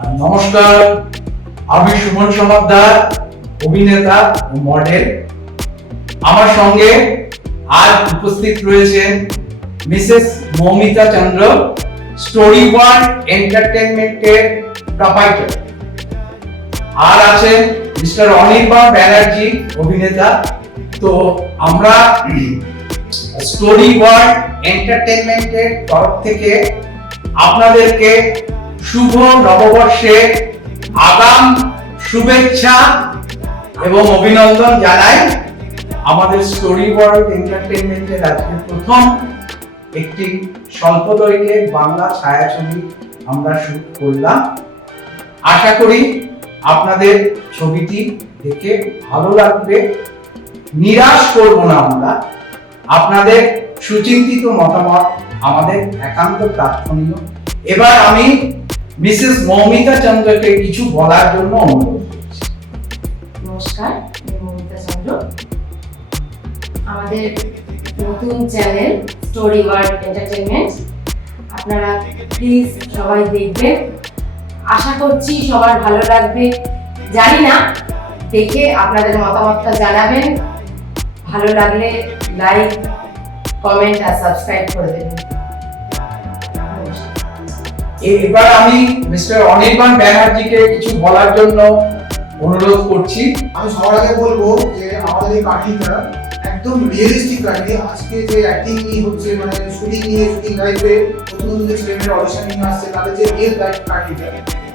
নমস্কার, আমি সুমন সমাদ্দার, অভিনেতা ও মডেল। আমার সঙ্গে আজ উপস্থিত রয়েছেন মিসেস মৌমিতা চন্দ্র, স্টোরি ওয়ার্ল্ড এন্টারটেইনমেন্টের প্রোপাইটার। আর আছেন মিস্টার অনির্বাণ ব্যানার্জি, অভিনেতা। তো আমরা স্টোরি ওয়ার্ল্ড এন্টারটেইনমেন্টের তরফ থেকে আপনাদেরকে শুভ নববর্ষের আগাম শুভেচ্ছা এবং অভিনন্দন জানাই। আমাদের স্টোরি ওয়ার্ল্ড এন্টারটেইনমেন্টের আজকে প্রথম একটি স্বল্পদৈর্ঘ্যের বাংলা ছায়াছবি আমরা শুট করলাম। আশা করি আপনাদের ছবিটি দেখে ভালো লাগবে। নিরাশ করব না আমরা। আপনাদের সুচিন্তিত মতামত আমাদের একান্ত প্রার্থনীয়। এবার আমি মিসেস মৌমিতা চন্দ্রকে কিছু বলার জন্য অনুরোধ করছি। নমস্কার, আমি মৌমিতা চন্দ্র। আমাদের নতুন চ্যানেল স্টোরি ওয়ার্ল্ড এন্টারটেইনমেন্ট, আপনারা প্লিজ সবাই দেখবেন। আশা করছি সবার ভালো লাগবে। জানি না, দেখে আপনাদের মতামতটা জানাবেন। ভালো লাগলে লাইক, কমেন্ট আর সাবস্ক্রাইব করে দেবেন। এবার আমি মিস্টার অনির্বাণ ব্যানার্জিকে কিছু বলার জন্য অনুরোধ করছি। আমি সবার আগে বলবো যে আমাদের এই কাহিনীটা একদম রিয়েলিস্টিক কাহিনী। আজকে যে অ্যাক্টিং নিয়ে হচ্ছে, মানে শুটিং লাইফে নতুন নতুন যে ছেলেমেয়েরা অডিশন নিয়ে আসছে, তাদের যে রিয়েল লাইফ কাহিনীটা,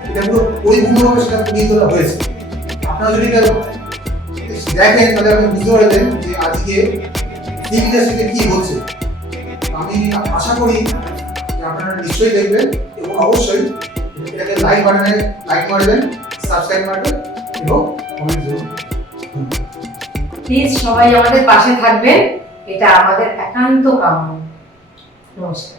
এটা পুরো পরিপূর্ণভাবে সেটা ফুটিয়ে তোলা হয়েছে। আপনারা যদি এটা দেখেন তাহলে আপনি বুঝতে পারবেন যে আজকে ফিল্ম ইন্ডাস্ট্রিতে কি হচ্ছে। আমি আশা করি যে আপনারা নিশ্চয়ই দেখবেন এবং অবশ্যই এটাকে লাইক মারবেন, সাবস্ক্রাইব মারবেন এবং কমেন্ট করুন। প্লিজ সবাই আমাদের পাশে থাকবেন, এটা আমাদের একান্ত কামনা। নমস্কার।